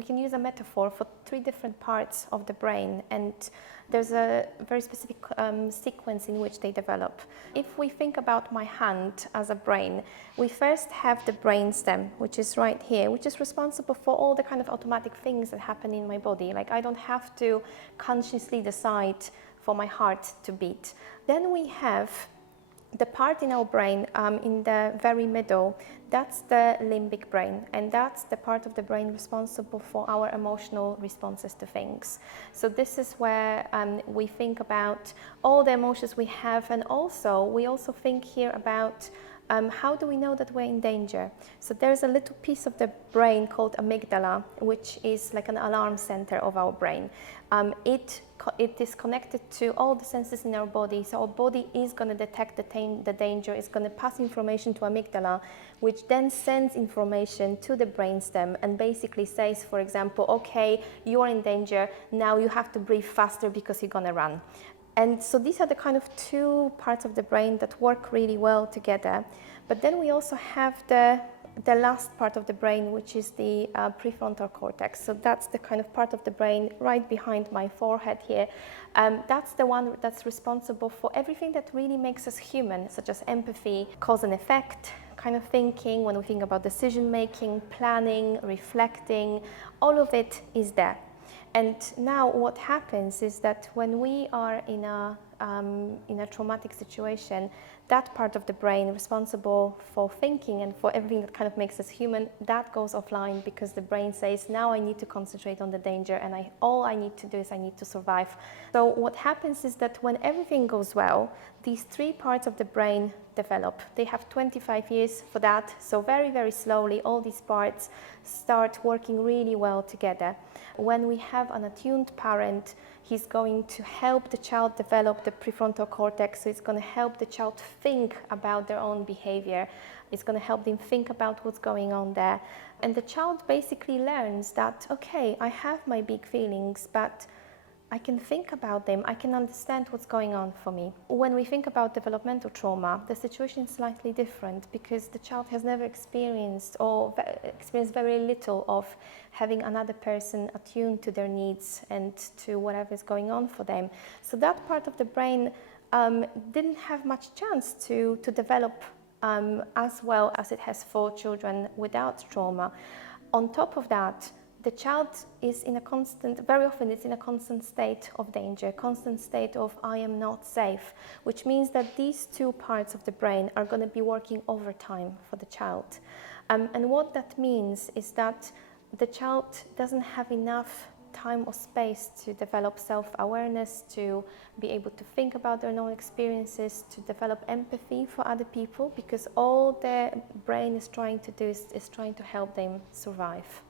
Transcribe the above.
we can use a metaphor for 3 different parts of the brain, and there's a very specific sequence in which they develop. If we think about my hand as a brain, we first have the brainstem, which is right here, which is responsible for all the kind of automatic things that happen in my body. Like, I don't have to consciously decide for my heart to beat. Then we have the part in our brain in the very middle. That's the limbic brain, and that's the part of the brain responsible for our emotional responses to things. So this is where we think about all the emotions we have, and we also think here about how do we know that we're in danger? So there's a little piece of the brain called amygdala, which is like an alarm center of our brain. It is connected to all the senses in our body, so our body is going to detect the danger, it's going to pass information to amygdala, which then sends information to the brainstem and basically says, for example, okay, you are in danger, now you have to breathe faster because you're going to run. And so these are the kind of 2 parts of the brain that work really well together. But then we also have the last part of the brain, which is the prefrontal cortex. So that's the kind of part of the brain right behind my forehead here. That's the one that's responsible for everything that really makes us human, such as empathy, cause and effect kind of thinking, when we think about decision making, planning, reflecting, all of it is there. And now what happens is that when we are in a traumatic situation, that part of the brain responsible for thinking and for everything that kind of makes us human, that goes offline because the brain says, now I need to concentrate on the danger, and all I need to do is I need to survive. So what happens is that when everything goes well, these 3 parts of the brain develop. They have 25 years for that, so very, very slowly all these parts start working really well together. When we have an attuned parent, he's going to help the child develop the prefrontal cortex, so it's going to help the child think about their own behavior. It's going to help them think about what's going on there. And the child basically learns that, okay, I have my big feelings, but I can think about them, I can understand what's going on for me. When we think about developmental trauma, the situation is slightly different because the child has never experienced or experienced very little of having another person attuned to their needs and to whatever is going on for them. So that part of the brain didn't have much chance to develop as well as it has for children without trauma. On top of that, the child is very often it's in a constant state of danger, constant state of I am not safe, which means that these 2 parts of the brain are going to be working overtime for the child. And what that means is that the child doesn't have enough time or space to develop self-awareness, to be able to think about their own experiences, to develop empathy for other people, because all the brain is trying to do is trying to help them survive.